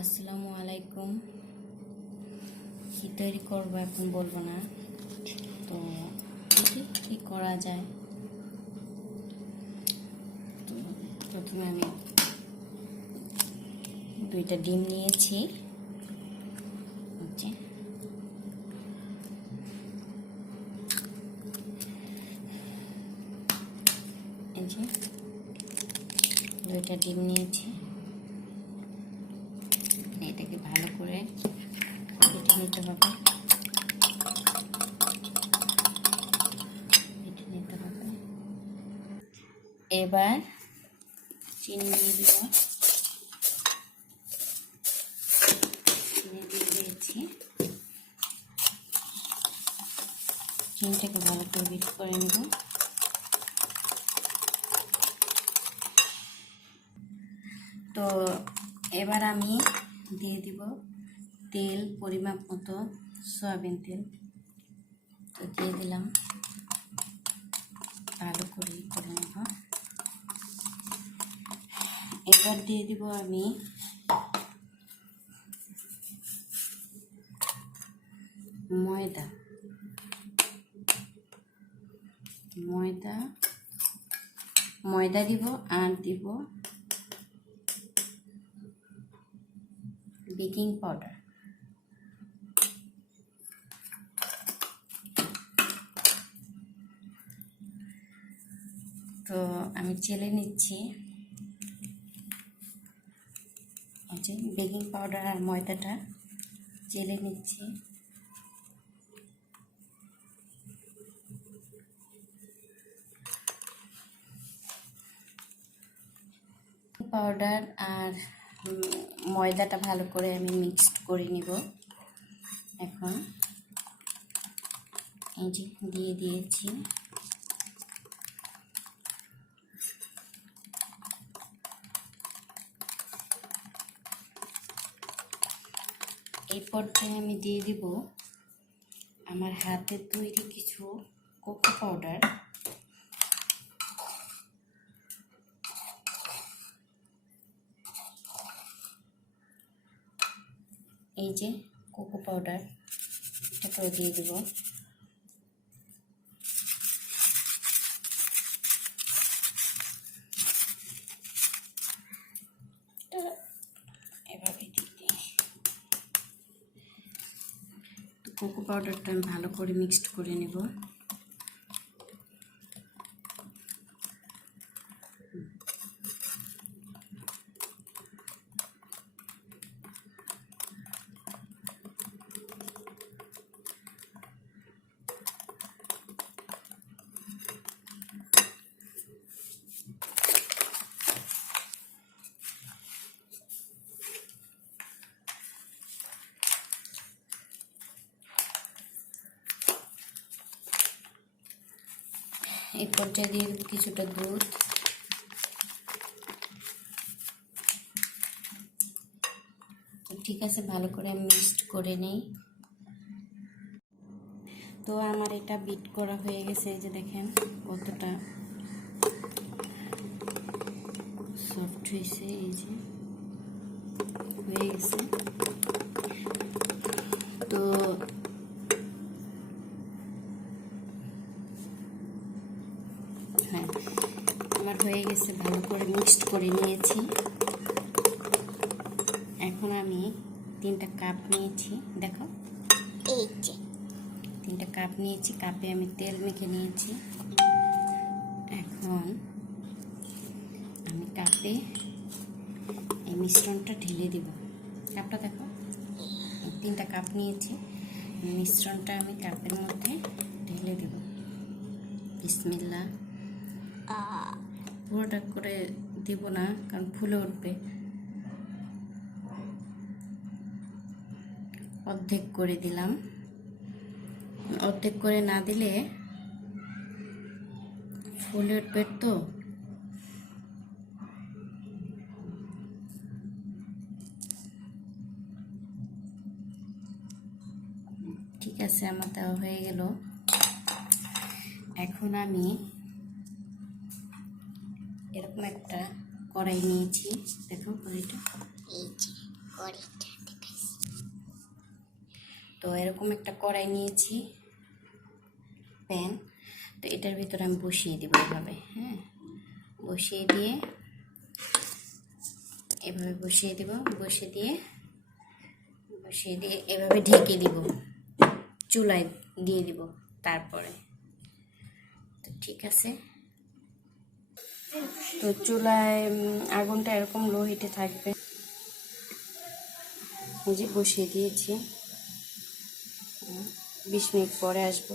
আসসালামু আলাইকুম। কী তৈরি করব এখন বলব না। তো দেখি কী করা যায়। তো প্রথমে আমি দুইটা ডিম নিয়েছি। হচ্ছে দুইটা ডিম নিয়েছি এটাকে ভালো করে কেটে নিতে হবে কেটে নিতে হবে এবার চিনি দিয়ে দিব চিনি দিয়ে দিয়েছি। চিনিটাকে ভালো করে বিট করে নেব। তো এবার আমি দিয়ে দিব তেল, পরিমাপ মতো সয়াবিন তেল। তো দিয়ে দিলাম। ভালো করে করে নেব। এবার দিয়ে দিব আমি ময়দা। ময়দা। ময়দা দিব, আর দিব বেকিং পাউডার। তো আমি চেলে নিচ্ছি। যে বেকিং পাউডার আর ময়দাটা চেলে নিচ্ছি। পাউডার আর ময়দাটা ভালো করে আমি মিক্সড করে নিব এখন। এই যে দিয়ে দিয়েছি এই পর্যায়ে আমি দিয়ে দিব আমার হাতে তৈরি কিছু কোকো পাউডার এই যে কোকো পাউডার এটা করে দিয়ে দিব এটা এভাবে দিয়ে দিই কোকো পাউডারটা আমি ভালো করে মিক্সড করে নেব। এই পর্যায়ে দিয়ে কিছুটা দুধ। ঠিক আছে, ভালো করে মিক্সড করে নেই। তো আমার এটা বিট করা হয়ে গেছে, এই যে দেখেন কতটা সফট হয়েছে, এই যে হয়ে গেছে। হয়ে গেছে ভালো করে মিক্সড করে নিয়েছি। এখন আমি তিনটা কাপ নিয়েছি দেখো। এই যে। তিনটা কাপ নিয়েছি কাপে আমি তেল মেখে নিয়েছি। এখন আমি কাপে এই মিশ্রণটা ঢেলে দিব। কাপটা দেখো। তিনটা কাপ নিয়েছি মিশ্রণটা আমি কাপের মধ্যে ঢেলে দেব। বিসমিল্লা পুরোটা করে দিব না, কারণ ফুলে উঠবে। অর্ধেক করে দিলাম। অর্ধেক করে না দিলে ফুলে উঠবে তো। ঠিক আছে, আমার দেওয়া হয়ে গেল। এখন আমি এরকম একটা কড়াই নিয়েছি। দেখো কড়াইটা। এই যে দেখাইছি। তো এরকম একটা কড়াই নিয়েছি। প্যান। তো এটার ভিতরে আমি বসিয়ে দিব এভাবে হ্যাঁ? বসিয়ে দিয়ে এভাবে বসিয়ে দিব বসিয়ে দিয়ে বসিয়ে দিয়ে এভাবে ঢেকে দিব। চুলায় দিয়ে দিব তারপরে। তো ঠিক আছে? তো চুলায় আগুনটা এরকম লো হিটে থাকবে। যে বসিয়ে দিয়েছি। বিশ মিনিট পরে আসব।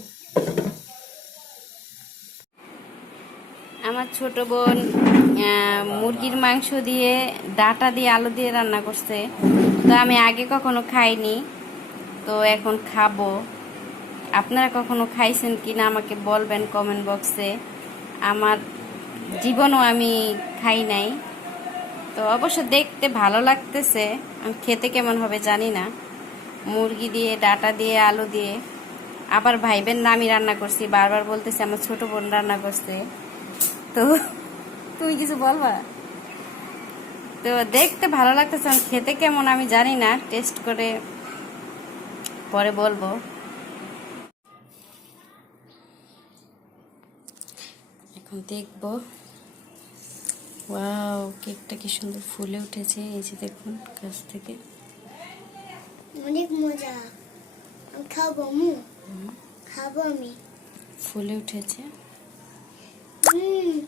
আমার ছোট বোন মুরগির মাংস দিয়ে, ডাটা দিয়ে আলু দিয়ে রান্না করছে। তো আমি আগে কখনো খাইনি। তো এখন খাব। আপনারা কখনো খাইছেন কি না আমাকে বলবেন কমেন্ট বক্সে আমার জীবনও আমি খাই নাই। তো অবশ্য দেখতে ভালো লাগতেছে, আমি খেতে কেমন হবে জানি না। মুরগি দিয়ে, ডাটা দিয়ে, আলু দিয়ে। আবার ভাইবেন না, আমি রান্না করছি, বারবার বলতেছে আমার ছোট বোন রান্না করছে। তো তুমি কিছু বলবা? তো দেখতে ভালো লাগতেছে খেতে কেমন আমি জানি না, টেস্ট করে পরে বলব। এখন দেখব। ওয়াও কেকটা কি সুন্দর ফুলে উঠেছে এই যে দেখুন কাছ থেকে। অনেক মজা। আমি খাব মু? খাব আমি। ফুলে উঠেছে। হুম।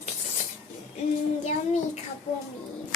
আমি খাব আমি।